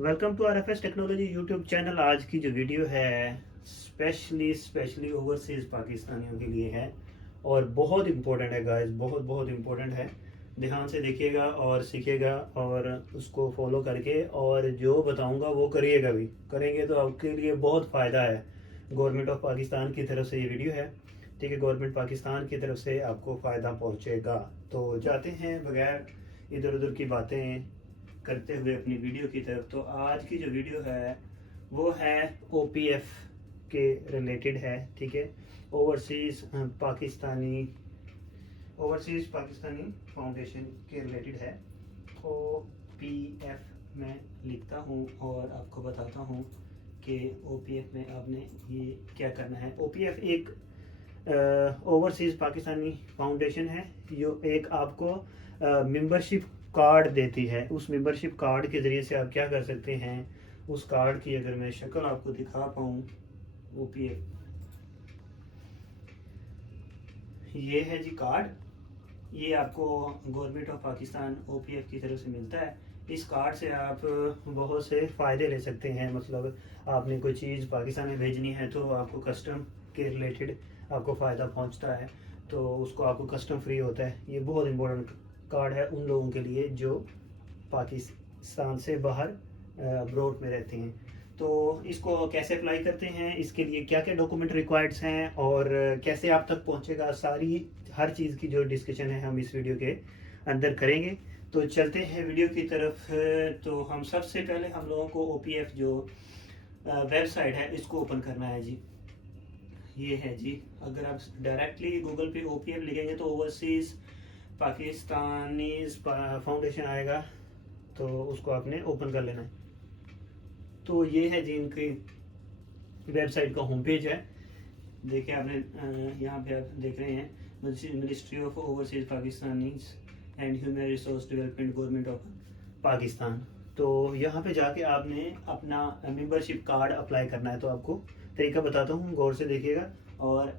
Welcome to RFS technology YouTube channel. आज की जो वीडियो है स्पेशली ओवरसीज पाकिस्तानियों के लिए है और बहुत इम्पोर्टेंट है गाइस, बहुत बहुत इम्पोर्टेंट है। ध्यान से देखिएगा और सीखिएगा और उसको फॉलो करके और जो बताऊंगा वो करिएगा भी। करेंगे तो आपके लिए बहुत फ़ायदा है। गवर्नमेंट ऑफ पाकिस्तान की तरफ से ये वीडियो है, ठीक है। गवर्नमेंट पाकिस्तान की तरफ से आपको फ़ायदा पहुंचेगा। तो जाते हैं बगैर इधर उधर की बातें करते हुए अपनी वीडियो की तरफ। तो आज की जो वीडियो है वो है ओपीएफ के रिलेटेड है, ठीक है। Overseas Pakistani overseas Pakistani foundation के रिलेटेड है। ओपीएफ मैं लिखता हूँ और आपको बताता हूँ कि ओपीएफ में आपने ये क्या करना है। ओपीएफ एक ओवरसीज पाकिस्तानी फाउंडेशन है। जो एक आपको मेंबरशिप कार्ड देती है। उस मेंबरशिप कार्ड के ज़रिए से आप क्या कर सकते हैं, उस कार्ड की अगर मैं शक्ल आपको दिखा पाऊँ। ओपीएफ ये है जी कार्ड। ये आपको गवर्नमेंट ऑफ पाकिस्तान ओपीएफ की तरफ से मिलता है। इस कार्ड से आप बहुत से फ़ायदे ले सकते हैं। मतलब आपने कोई चीज़ पाकिस्तान में भेजनी है तो आपको कस्टम के रिलेटेड आपको फ़ायदा पहुंचता है, तो उसको आपको कस्टम फ्री होता है। ये बहुत इंपॉर्टेंट कार्ड है उन लोगों के लिए जो पाकिस्तान से बाहर अब्रोड में रहते हैं। तो इसको कैसे अप्लाई करते हैं, इसके लिए क्या क्या डॉक्यूमेंट रिक्वायर्ड्स हैं और कैसे आप तक पहुंचेगा, सारी हर चीज़ की जो डिस्कशन है हम इस वीडियो के अंदर करेंगे। तो चलते हैं वीडियो की तरफ। तो हम सबसे पहले हम लोगों को ओपीएफ जो वेबसाइट है इसको ओपन करना है जी। ये है जी। अगर आप डायरेक्टली गूगल पे ओपीएफ लिखेंगे तो ओवरसीज पाकिस्तानीज फाउंडेशन आएगा, तो उसको आपने ओपन कर लेना है। तो ये है जी इनकी वेबसाइट का होम पेज है। देखिए आपने यहाँ पे आप देख रहे हैं ministry of overseas Pakistanis and human resource development government of Pakistan. तो यहाँ पे जाके आपने अपना मेंबरशिप कार्ड अप्लाई करना है। तो आपको तरीका बताता हूँ, गौर से देखिएगा और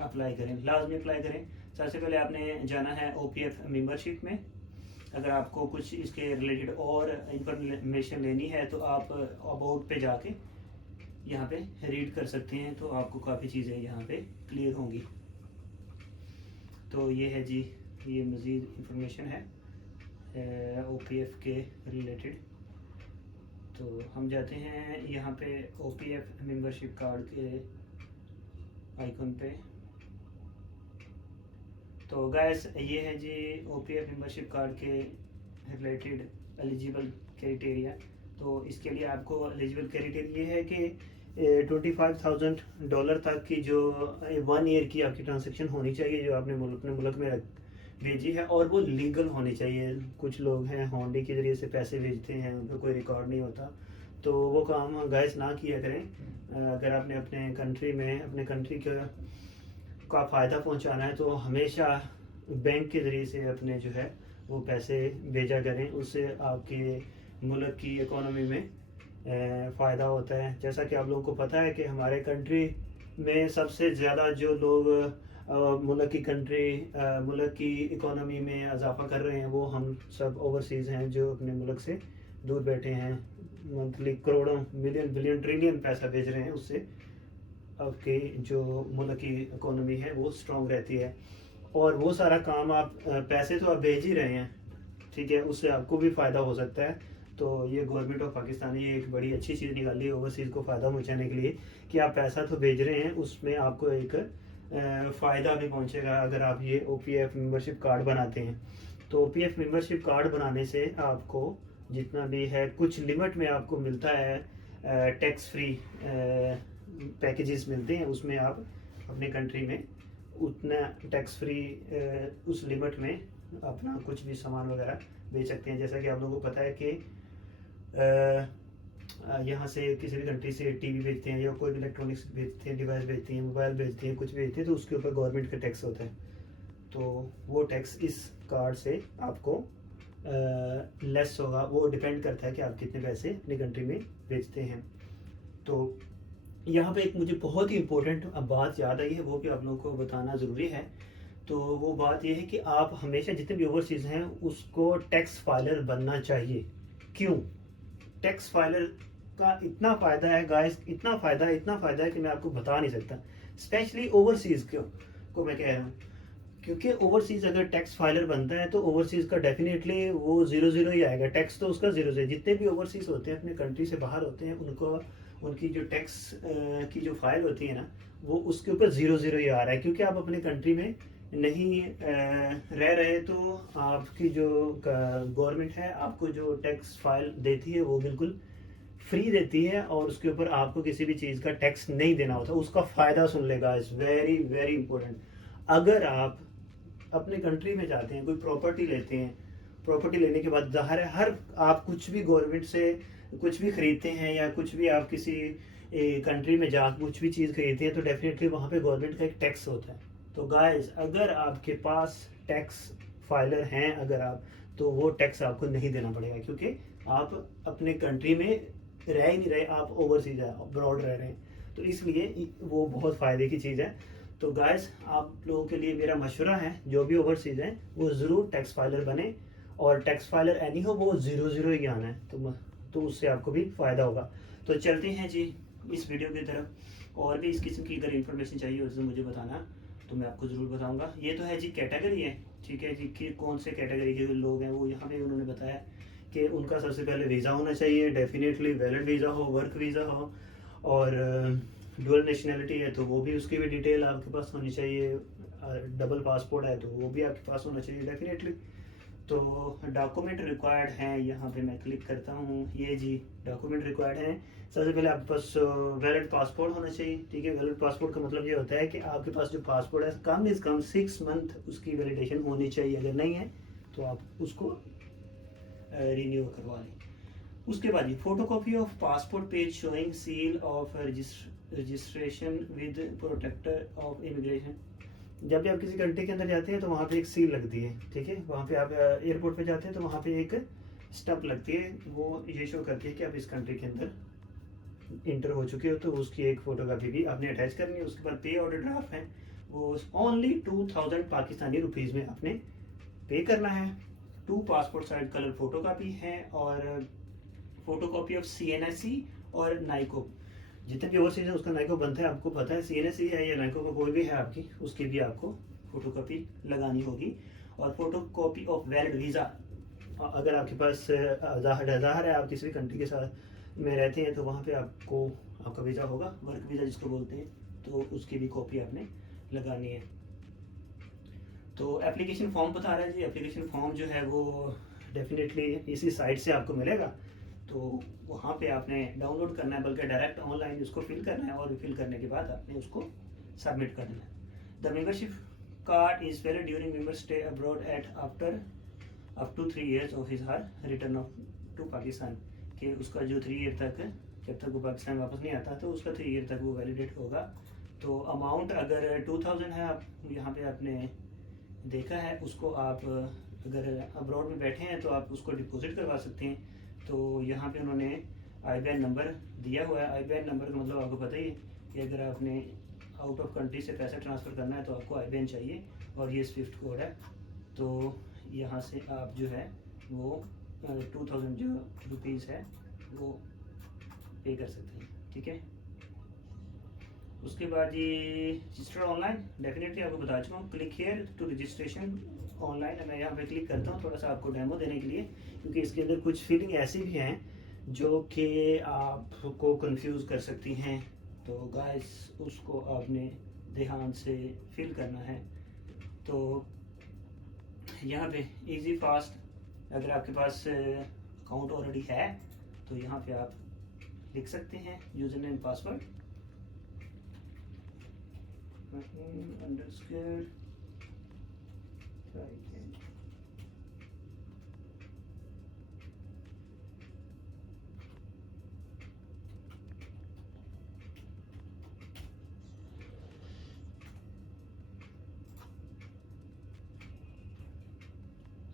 अप्लाई करें, लाजमी अप्लाई करें। सबसे पहले आपने जाना है ओपीएफ मेंबरशिप में। अगर आपको कुछ इसके रिलेटेड और इंफॉर्मेशन लेनी है तो आप अबाउट पे जाके यहाँ पे रीड कर सकते हैं, तो आपको काफ़ी चीज़ें यहाँ पे क्लियर होंगी। तो ये है जी, ये मज़ीद इंफॉर्मेशन है ओपीएफ के रिलेटेड। तो हम जाते हैं यहाँ पे ओपीएफ मेंबरशिप कार्ड के आइकन पे। तो गैस ये है जी ओपीएफ मेंबरशिप कार्ड के रिलेटेड एलिजिबल क्राइटेरिया। तो इसके लिए आपको एलिजिबल क्राइटेरिया ये है कि $25,000 तक की जो 1 ईयर की आपकी ट्रांजैक्शन होनी चाहिए जो आपने अपने मुल्क में भेजी है, और वो लीगल होनी चाहिए। कुछ लोग हैं होंडी के ज़रिए से पैसे भेजते हैं, उन पर कोई रिकॉर्ड नहीं होता, तो वो काम गैस ना किया करें। अगर आपने अपने कंट्री में अपने कंट्री का फ़ायदा पहुंचाना है तो हमेशा बैंक के ज़रिए से अपने जो है वो पैसे भेजा करें। उससे आपके मुल्क की इकोनॉमी में फ़ायदा होता है। जैसा कि आप लोगों को पता है कि हमारे कंट्री में सबसे ज़्यादा जो लोग मुल्क की इकोनॉमी में इजाफा कर रहे हैं वो हम सब ओवरसीज़ हैं जो अपने मुल्क से दूर बैठे हैं। मंथली करोड़ों मिलियन बिलियन ट्रिलियन पैसा भेज रहे हैं, उससे आपकी जो मुल्क की इकोनॉमी है वो स्ट्रॉन्ग रहती है। और वो सारा काम आप पैसे तो आप भेज ही रहे हैं, ठीक है, उससे आपको भी फ़ायदा हो सकता है। तो ये गवर्नमेंट ऑफ पाकिस्तान ने एक बड़ी अच्छी चीज़ निकाली है ओवरसीज़ को फ़ायदा पहुँचाने के लिए कि आप पैसा तो भेज रहे हैं, उसमें आपको एक फ़ायदा भी पहुँचेगा अगर आप ये ओपीएफ मेंबरशिप कार्ड बनाते हैं। तो ओपीएफ मेंबरशिप कार्ड बनाने से आपको जितना भी है कुछ लिमिट में आपको मिलता है, टैक्स फ्री पैकेजेस मिलते हैं। उसमें आप अपने कंट्री में उतना टैक्स फ्री उस लिमिट में अपना कुछ भी सामान वगैरह बेच सकते हैं। जैसा कि आप लोगों को पता है कि यहाँ से किसी भी कंट्री से टीवी बेचते हैं या कोई भी इलेक्ट्रॉनिक्स बेचते हैं, डिवाइस बेचते हैं, मोबाइल बेचते हैं, कुछ बेचते हैं, तो उसके ऊपर गवर्नमेंट का टैक्स होता है। तो वो टैक्स इस कार्ड से आपको लेस होगा। वो डिपेंड करता है कि आप कितने पैसे अपनी कंट्री में बेचते हैं। तो यहाँ पे एक मुझे बहुत ही इम्पोर्टेंट बात याद आई है, वो भी आप लोगों को बताना ज़रूरी है। तो वो बात ये है कि आप हमेशा जितने भी ओवरसीज़ हैं उसको टैक्स फाइलर बनना चाहिए। क्यों? टैक्स फाइलर का इतना फ़ायदा है गाइस, इतना फ़ायदा है कि मैं आपको बता नहीं सकता। स्पेशली ओवरसीज़ को मैं कह रहा हूँ, क्योंकि ओवरसीज़ अगर टैक्स फाइलर बनता है तो ओवरसीज़ का डेफिनेटली वो ज़ीरो ज़ीरो ही आएगा, टैक्स तो उसका ज़ीरो से। जितने भी ओवरसीज़ होते हैं अपने कंट्री से बाहर होते हैं, उनको उनकी जो टैक्स की जो फाइल होती है ना, वो उसके ऊपर ज़ीरो ज़ीरो ही आ रहा है, क्योंकि आप अपने कंट्री में नहीं रह रहे, तो आपकी जो गवर्नमेंट है आपको जो टैक्स फाइल देती है वो बिल्कुल फ्री देती है, और उसके ऊपर आपको किसी भी चीज़ का टैक्स नहीं देना होता। उसका फ़ायदा सुन लेगा, इज़ वेरी वेरी इंपॉर्टेंट। अगर आप अपने कंट्री में जाते हैं, कोई प्रॉपर्टी लेते हैं, प्रॉपर्टी लेने के बाद ज़ाहिर है हर आप कुछ भी गवर्नमेंट से कुछ भी खरीदते हैं, या कुछ भी आप किसी कंट्री में जा कुछ भी चीज़ खरीदते हैं, तो डेफिनेटली वहाँ पे गवर्नमेंट का एक टैक्स होता है। तो गाइस, अगर आपके पास टैक्स फाइलर हैं, अगर आप, तो वो टैक्स आपको नहीं देना पड़ेगा, क्योंकि आप अपने कंट्री में रह ही नहीं रहे, आप ओवरसीज है, अब्रॉड रह रहे हैं। तो इसलिए वो बहुत फ़ायदे की चीज़ है। तो गाइस, आप लोगों के लिए मेरा मशवरा है, जो भी ओवरसीज हैं वो ज़रूर टैक्स फाइलर बने, और टैक्स फाइलर एनी हो वो ज़ीरो ज़ीरो ही आना है, तो उससे आपको भी फ़ायदा होगा। तो चलते हैं जी इस वीडियो की तरफ। और भी इस किस्म की अगर इन्फॉर्मेशन चाहिए उससे मुझे बताना, तो मैं आपको ज़रूर बताऊंगा। ये तो है जी कैटेगरी है, ठीक है जी, कि कौन से कैटेगरी के लोग हैं वो यहाँ पे उन्होंने बताया कि उनका सबसे पहले वीज़ा होना चाहिए, डेफिनेटली वैलिड वीज़ा हो, वर्क वीज़ा हो, और डुअल नेशनैलिटी है तो वो भी, उसकी भी डिटेल आपके पास होनी चाहिए। डबल पासपोर्ट है तो वो भी आपके पास होना चाहिए डेफिनेटली। तो डॉक्यूमेंट रिक्वायर्ड हैं, यहाँ पे मैं क्लिक करता हूँ, ये जी डॉक्यूमेंट रिक्वायर्ड हैं। सबसे पहले आपके पास वैलिड पासपोर्ट होना चाहिए, ठीक है। वैलिड पासपोर्ट का मतलब ये होता है कि आपके पास जो पासपोर्ट है कम से कम 6 मंथ उसकी वैलिडेशन होनी चाहिए, अगर नहीं है तो आप उसको रिन्यू करवा लें। उसके बाद ही photocopy of passport page showing seal of registration with protector of immigration. जब भी आप किसी कंट्री के अंदर जाते हैं तो वहाँ पे एक सील लगती है, ठीक है। वहाँ पे आप एयरपोर्ट पे जाते हैं तो वहाँ पे एक स्टम्प लगती है, वो ये शो करती है कि आप इस कंट्री के अंदर इंटर हो चुके हो, तो उसकी एक फ़ोटोकॉपी भी आपने अटैच करनी है। उसके बाद पे ऑर्डर ड्राफ्ट है, वो ओनली 2000 पाकिस्तानी रुपीज़ में आपने पे करना है। 2 पासपोर्ट साइज कलर फ़ोटोकॉपी है, और फोटोकॉपी ऑफ CNSE और नाइको। जितने भी ओवरसीज है उसका नाइको बनता है, आपको पता है। CNSE है या नाइको का कोई भी है आपकी, उसकी भी आपको फोटोकॉपी लगानी होगी। और फोटोकॉपी ऑफ वैलिड वीज़ा, अगर आपके पास ज़ाहिर है आप किसी भी कंट्री के साथ में रहते हैं तो वहाँ पे आपको आपका वीज़ा होगा, वर्क वीज़ा जिसको बोलते हैं, तो उसकी भी कॉपी आपने लगानी है। तो एप्लीकेशन फॉर्म बता रहा है जी, एप्लीकेशन फॉर्म जो है वो डेफिनेटली इसी साइट से आपको मिलेगा, तो वहाँ पे आपने डाउनलोड करना है, बल्कि डायरेक्ट ऑनलाइन उसको फिल करना है, और फिल करने के बाद आपने उसको सबमिट कर देना है। The membership card is valid during member stay abroad at after up to 3 years of his her return of to Pakistan, कि उसका जो 3 year तक, जब तक वो पाकिस्तान वापस नहीं आता तो उसका 3 year तक वो वैलिडेट होगा। तो अमाउंट अगर 2000 है, आप यहाँ पे आपने देखा है, उसको आप अगर अब्रॉड में बैठे हैं तो आप उसको डिपॉजिट करवा सकते हैं। तो यहाँ पे उन्होंने IBAN नंबर दिया हुआ है। IBAN नंबर का मतलब आपको पता ही है कि अगर आपने आउट ऑफ कंट्री से पैसा ट्रांसफ़र करना है तो आपको IBAN चाहिए, और ये स्विफ्ट कोड है। तो यहाँ से आप जो है वो 2000 जो रुपीज़ है वो पे कर सकते हैं, ठीक है। उसके बाद ये रजिस्टर ऑनलाइन, डेफिनेटली आपको बता चुका हूँ। Click here to registration online, मैं यहाँ पे क्लिक करता हूँ थोड़ा सा आपको डेमो देने के लिए, क्योंकि इसके अंदर कुछ फीलिंग ऐसी भी हैं जो कि आपको कंफ्यूज कर सकती हैं। तो गाइस, उसको आपने ध्यान से फिल करना है। तो यहाँ पे इजी फास्ट, अगर आपके पास अकाउंट ऑलरेडी है तो यहाँ पे आप लिख सकते हैं user name password underscore.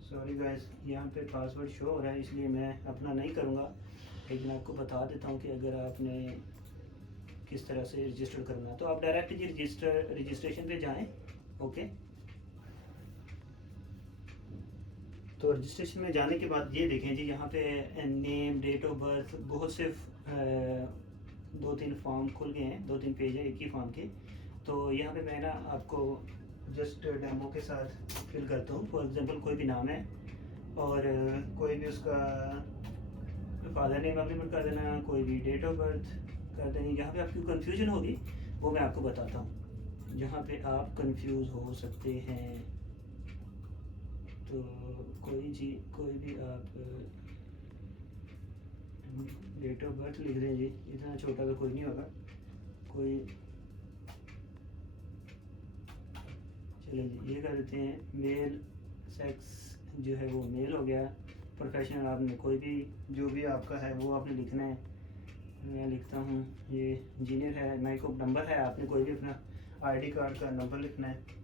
Sorry guys, यहाँ पे पासवर्ड शो हो रहा है इसलिए मैं अपना नहीं करूँगा, लेकिन आपको बता देता हूँ कि अगर आपने किस तरह से रजिस्टर करना है तो आप डायरेक्ट जी रजिस्ट्रेशन पे जाएं। ओके, तो रजिस्ट्रेशन में जाने के बाद ये देखें जी, यहाँ पे नेम, डेट ऑफ बर्थ, बहुत से 2-3 फॉर्म खुल गए हैं, 2-3 पेज है एक ही फॉर्म के। तो यहाँ पे मैं ना आपको जस्ट डेमो के साथ फिल करता हूँ। फॉर एग्जांपल कोई भी नाम है और कोई भी उसका फादर नेम आपने पुट कर देना, कोई भी डेट ऑफ बर्थ कर देनी। जहाँ पे आपकी कंफ्यूजन होगी वो मैं आपको बताता हूँ, जहाँ पे आप कंफ्यूज हो सकते हैं। तो कोई भी आप डेट ऑफ बर्थ लिख दें जी, इतना छोटा तो कोई नहीं होगा। कोई चलिए जी ये कर देते हैं, मेल सेक्स जो है वो मेल हो गया। प्रोफेशनल आपने कोई भी जो भी आपका है वो आपने लिखना है। मैं लिखता हूँ ये इंजीनियर है। माइको नंबर है, आपने कोई भी अपना आईडी कार्ड का नंबर लिखना है।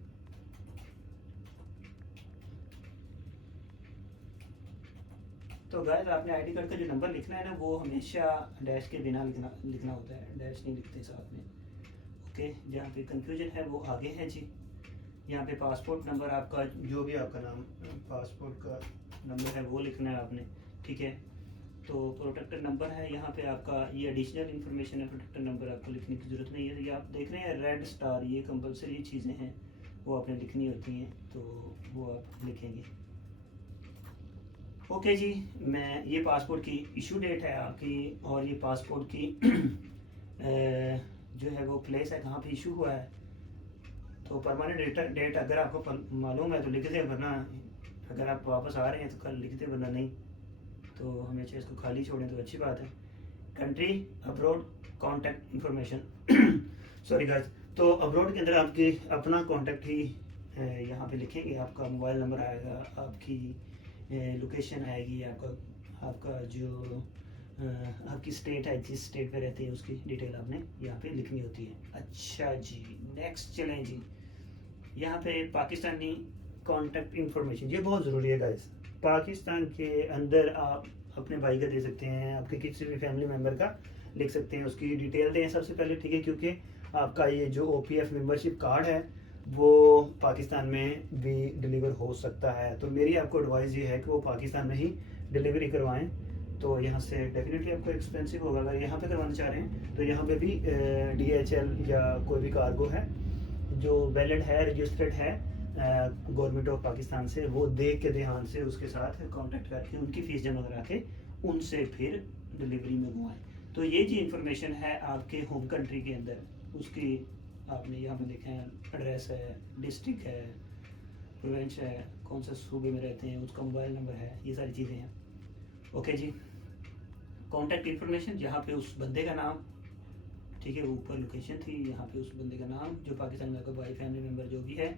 तो गाइस आपने आईडी कार्ड का जो नंबर लिखना है ना, वो हमेशा डैश के बिना लिखना होता है, डैश नहीं लिखते साथ में। ओके, जहाँ पे कंफ्यूजन है वो आगे है जी। यहाँ पे पासपोर्ट नंबर आपका, जो भी आपका नाम पासपोर्ट का नंबर है वो लिखना है आपने, ठीक है। तो प्रोटेक्टर नंबर है यहाँ पे आपका, ये एडिशनल इन्फॉर्मेशन है। प्रोटेक्टर नंबर आपको लिखने की ज़रूरत नहीं है। ये आप देख रहे हैं रेड स्टार, ये कंपलसरी चीज़ें हैं, वो आपने लिखनी होती हैं, तो वो आप लिखेंगे। ओके जी, मैं ये पासपोर्ट की इशू डेट है आपकी, और ये पासपोर्ट की जो है वो प्लेस है कहाँ पे इशू हुआ है। तो परमानेंट डेट अगर आपको मालूम है तो लिख दें, वरना अगर आप वापस आ रहे हैं तो कल लिख दें, वरना नहीं। तो हमेशा इसको खाली छोड़ें तो अच्छी बात है। Country, abroad, contact information sorry guys. तो अब्रॉड के अंदर आपकी अपना कॉन्टैक्ट ही यहाँ पे लिखेंगे। आपका मोबाइल नंबर आएगा, आपकी लोकेशन आएगी, आपका जो आपकी स्टेट है, जिस स्टेट पे रहते हैं उसकी डिटेल आपने यहाँ पे लिखनी होती है। अच्छा जी, नेक्स्ट चलें जी। यहाँ पे पाकिस्तानी कॉन्टैक्ट इन्फॉर्मेशन, ये बहुत ज़रूरी है गाइस। पाकिस्तान के अंदर आप अपने भाई का दे सकते हैं, आपके किसी भी फैमिली मेम्बर का लिख सकते हैं, उसकी डिटेल दें सबसे पहले, ठीक है। क्योंकि आपका ये जो OPF मेंबरशिप कार्ड है वो पाकिस्तान में भी डिलीवर हो सकता है। तो मेरी आपको एडवाइस ये है कि वो पाकिस्तान में ही डिलीवरी करवाएं। तो यहाँ से डेफिनेटली आपको एक्सपेंसिव होगा। अगर यहाँ पे करवाना चाह रहे हैं तो यहाँ पे भी DHL या कोई भी कार्गो है जो वैलिड है, रजिस्टर्ड है गवर्नमेंट ऑफ पाकिस्तान से, वो देख के ध्यान से उसके साथ कांटेक्ट करके उनकी फ़ीस जमा करा के उनसे फिर डिलीवरी मंगवाएं। तो ये जी इंफॉर्मेशन है आपके होम कंट्री के अंदर, उसकी आपने यहाँ पे देखा है, एड्रेस है, डिस्ट्रिक्ट है, प्रोविंस है, कौन सा सूबे में रहते हैं, उसका मोबाइल नंबर है, ये सारी चीज़ें हैं। ओके जी, कॉन्टैक्ट इन्फॉर्मेशन, यहाँ पे उस बंदे का नाम, ठीक है, ऊपर लोकेशन थी, यहाँ पे उस बंदे का नाम जो पाकिस्तान में आपका भाई फैमिली मेम्बर जो भी है।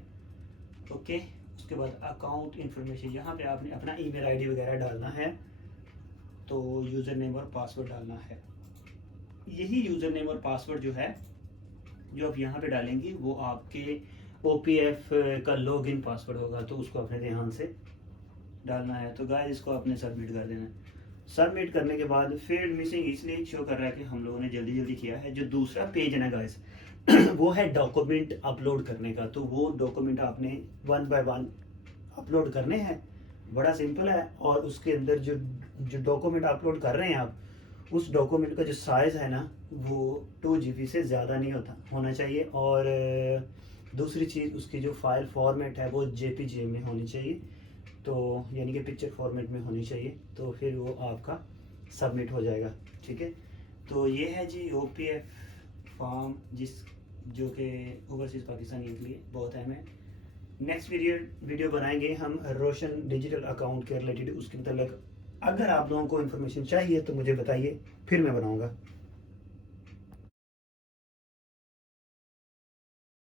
ओके, उसके बाद अकाउंट इन्फॉर्मेशन, यहाँ पे आपने अपना ईमेल आईडी वगैरह डालना है, तो यूज़र नेम और पासवर्ड डालना है। यही यूज़र नेम और पासवर्ड जो है जो आप यहाँ पे डालेंगे वो आपके OPF का लॉगिन पासवर्ड होगा, तो उसको अपने ध्यान से डालना है। तो गाइस इसको आपने सबमिट कर देना है। सबमिट करने के बाद फील्ड मिसिंग इसलिए शो कर रहा है कि हम लोगों ने जल्दी जल्दी किया है। जो दूसरा पेज है ना गाइस वो है डॉक्यूमेंट अपलोड करने का। तो वो डॉक्यूमेंट आपने 1 बाय 1 अपलोड करने हैं, बड़ा सिंपल है। और उसके अंदर जो डॉक्यूमेंट अपलोड कर रहे हैं आप, उस डॉक्यूमेंट का जो साइज़ है ना वो 2 GB से ज़्यादा नहीं होना चाहिए। और दूसरी चीज़, उसकी जो फाइल फॉर्मेट है वो JPG में होनी चाहिए, तो यानी कि पिक्चर फॉर्मेट में होनी चाहिए, तो फिर वो आपका सबमिट हो जाएगा, ठीक है। तो ये है जी OPF फॉर्म, जो कि ओवरसीज़ पाकिस्तानियों के लिए बहुत अहम है। नेक्स्ट वीडियो बनाएंगे हम रोशन डिजिटल अकाउंट के रिलेटेड, उसके मतलब अगर आप लोगों को इन्फॉर्मेशन चाहिए तो मुझे बताइए, फिर मैं बनाऊंगा।